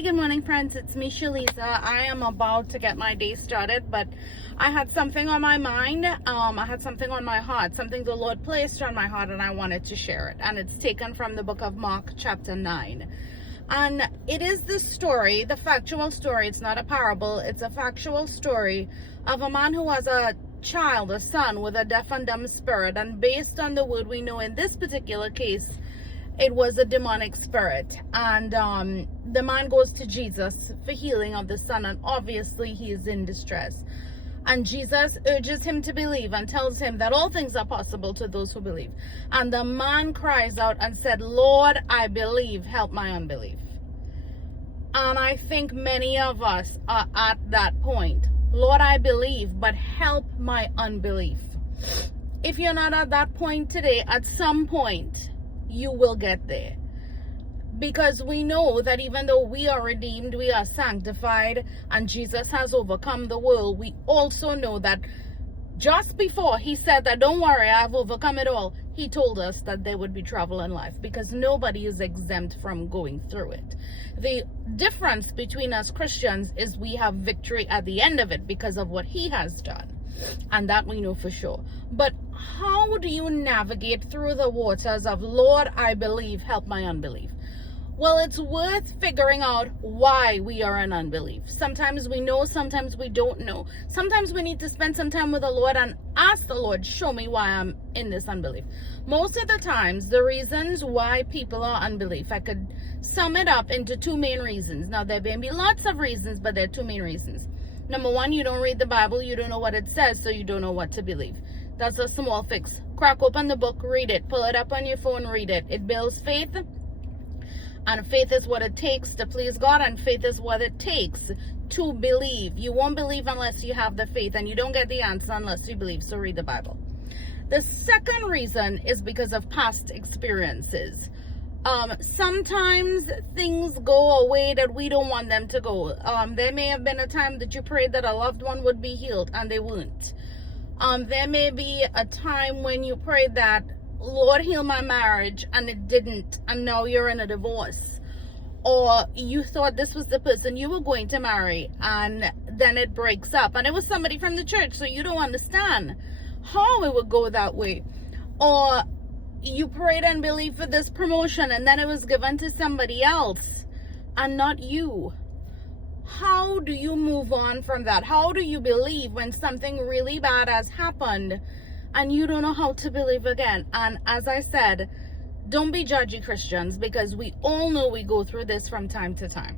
Good morning, friends. It's me, Shalisa. I am about to get my day started, but I had something on my mind. I had something on my heart, something the Lord placed on my heart, and I wanted to share it. And it's taken from the book of Mark, chapter 9. And it is the story, the factual story. It's not a parable. It's a factual story of a man who has a child, a son, with a deaf and dumb spirit. And based on the word we know in this particular case, it was a demonic spirit. And the man goes to Jesus for healing of the son, and obviously he is in distress. And Jesus urges him to believe and tells him that all things are possible to those who believe. And the man cries out and said, "Lord, I believe, help my unbelief." And I think many of us are at that point. Lord, I believe, but help my unbelief. If you're not at that point today, at some point, you will get there, because we know that even though we are redeemed, we are sanctified, and Jesus has overcome the world, we also know that just before he said that, "Don't worry, I've overcome it all," he told us that there would be trouble in life, because nobody is exempt from going through it. The difference between us Christians is we have victory at the end of it because of what he has done. And that we know for sure. But how do you navigate through the waters of "Lord, I believe, help my unbelief"? Well, it's worth figuring out why we are in unbelief. Sometimes we know, sometimes we don't know. Sometimes we need to spend some time with the Lord and ask the Lord, "Show me why I'm in this unbelief." Most of the times, the reasons why people are unbelief, I could sum it up into two main reasons. Now, there may be lots of reasons, but there are two main reasons. Number one, you don't read the Bible, you don't know what it says, so you don't know what to believe. That's a small fix. Crack open the book, read it, pull it up on your phone, read it. It builds faith, and faith is what it takes to please God, and faith is what it takes to believe. You won't believe unless you have the faith, and you don't get the answer unless you believe, so read the Bible. The second reason is because of past experiences. Sometimes things go away that we don't want them to go. There may have been a time that you prayed that a loved one would be healed and they weren't. There may be a time when you prayed that, "Lord, heal my marriage," and it didn't, and now you're in a divorce. Or you thought this was the person you were going to marry, and then it breaks up, and it was somebody from the church, so you don't understand how it would go that way. Or you prayed and believed for this promotion, and then it was given to somebody else and not you. How do you move on from that? How do you believe when something really bad has happened and you don't know how to believe again? And as I said, don't be judgy, Christians, because we all know we go through this from time to time.